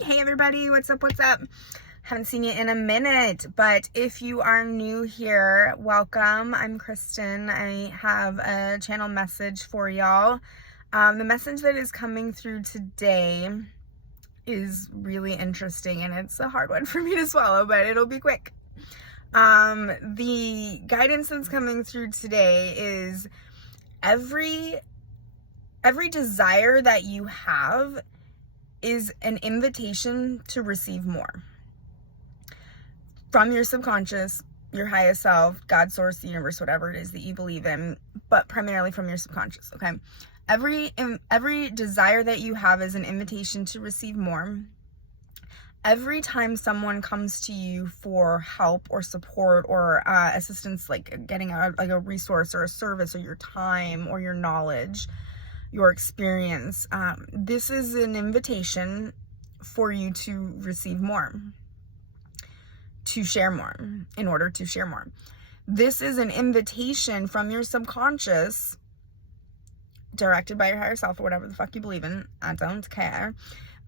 Hey everybody, what's up, what's up? Haven't seen you in a minute, but if you are new here, welcome. I'm Kristen. I have a channel message for y'all. The message that is coming through today is really interesting, and it's a hard one for me to swallow, but it'll be quick. The guidance that's coming through today is every desire that you have is an invitation to receive more from your subconscious, your highest self, God, source, the universe, whatever it is that you believe in, but primarily from your subconscious. Okay, every desire that you have is an invitation to receive more. Every time someone comes to you for help or support or assistance, like getting a resource or a service or your time or your knowledge, your experience, this is an invitation for you to receive more, to share more, in order to share more. This is an invitation from your subconscious, directed by your higher self or whatever the fuck you believe in. I don't care.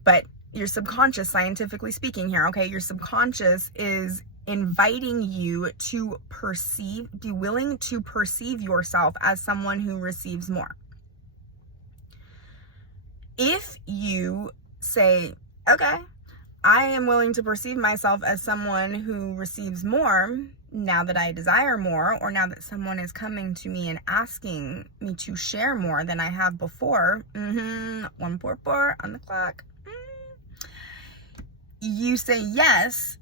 But your subconscious, scientifically speaking here, okay, your subconscious is inviting you to be willing to perceive yourself as someone who receives more. If you say, okay, I am willing to perceive myself as someone who receives more now that I desire more, or now that someone is coming to me and asking me to share more than I have before, 144 on the clock, you say yes,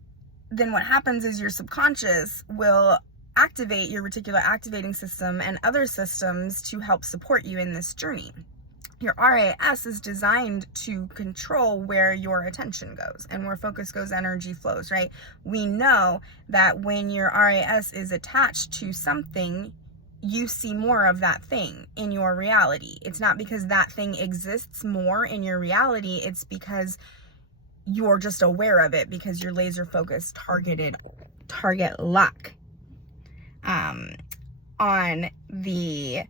then what happens is your subconscious will activate your reticular activating system and other systems to help support you in this journey. Your RAS is designed to control where your attention goes, and where focus goes, energy flows, right? We know that when your RAS is attached to something, you see more of that thing in your reality. It's not because that thing exists more in your reality, it's because you're just aware of it, because you're laser focused, target lock on the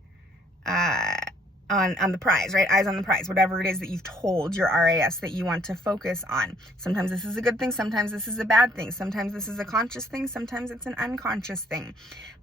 on the prize, right? Eyes on the prize, whatever it is that you've told your RAS that you want to focus on. Sometimes this is a good thing, sometimes this is a bad thing, sometimes this is a conscious thing, sometimes it's an unconscious thing.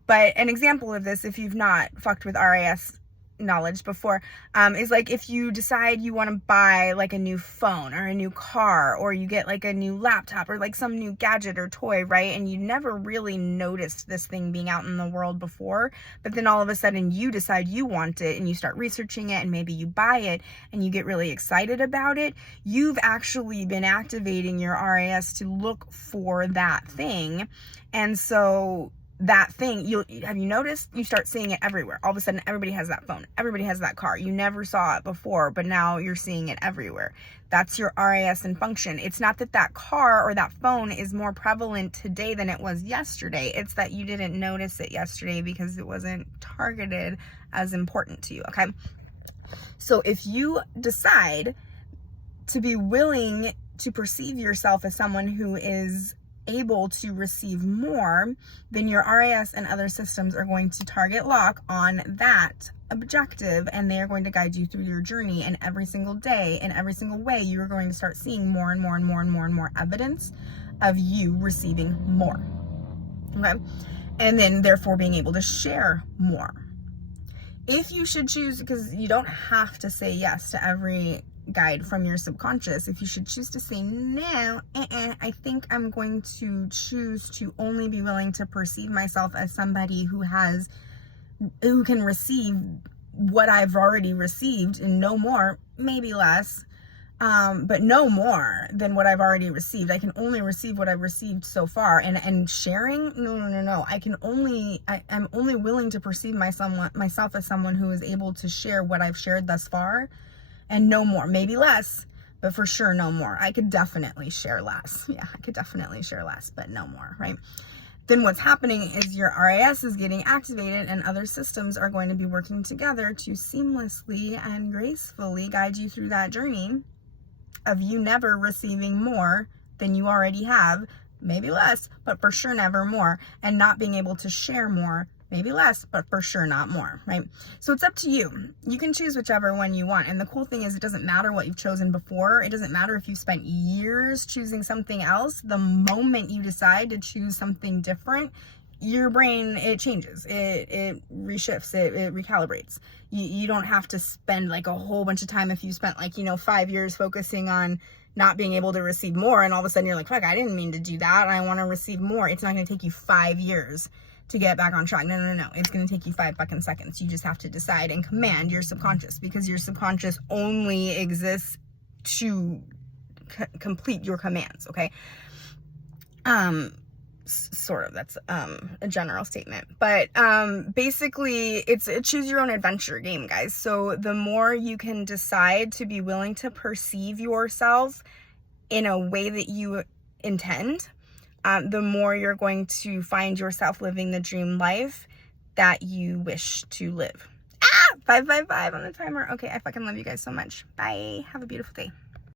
But an example of this, if you've not fucked with RAS knowledge before, is like if you decide you want to buy like a new phone or a new car, or you get like a new laptop or like some new gadget or toy, right? And you never really noticed this thing being out in the world before, but then all of a sudden you decide you want it and you start researching it, and maybe you buy it and you get really excited about it. You've actually been activating your RAS to look for that thing. And so that thing, have you noticed? You start seeing it everywhere. All of a sudden, everybody has that phone. Everybody has that car. You never saw it before, but now you're seeing it everywhere. That's your RAS in function. It's not that that car or that phone is more prevalent today than it was yesterday. It's that you didn't notice it yesterday because it wasn't targeted as important to you, okay? So if you decide to be willing to perceive yourself as someone who is able to receive more, then your RAS and other systems are going to target lock on that objective, and they are going to guide you through your journey. And every single day, in every single way, you are going to start seeing more and more and more and more and more evidence of you receiving more. Okay? And then therefore being able to share more. If you should choose, because you don't have to say yes to every guide from your subconscious, if you should choose to say no, I think I'm going to choose to only be willing to perceive myself as somebody who can receive what I've already received, and no more, maybe less, but no more than what I've already received. I can only receive what I've received so far. And sharing, no. I'm only willing to perceive myself as someone who is able to share what I've shared thus far, and no more, maybe less, but for sure no more. I could definitely share less. Yeah, I could definitely share less, but no more, right? Then what's happening is your RAS is getting activated, and other systems are going to be working together to seamlessly and gracefully guide you through that journey of you never receiving more than you already have, maybe less, but for sure never more, and not being able to share more maybe less, but for sure not more, right? So it's up to you. You can choose whichever one you want. And the cool thing is, it doesn't matter what you've chosen before. It doesn't matter if you've spent years choosing something else. The moment you decide to choose something different, your brain, it changes, it reshifts, it recalibrates. You don't have to spend like a whole bunch of time. If you spent like, 5 years focusing on not being able to receive more, and all of a sudden you're like, fuck, I didn't mean to do that, I want to receive more. It's not going to take you 5 years to get back on track. No. It's going to take you 5 fucking seconds. You just have to decide and command your subconscious, because your subconscious only exists to complete your commands. Okay. Sort of, that's a general statement, but basically it's a choose your own adventure game, guys. So the more you can decide to be willing to perceive yourself in a way that you intend, the more you're going to find yourself living the dream life that you wish to live. 555 on the timer. Okay, I fucking love you guys so much. Bye. Have a beautiful day.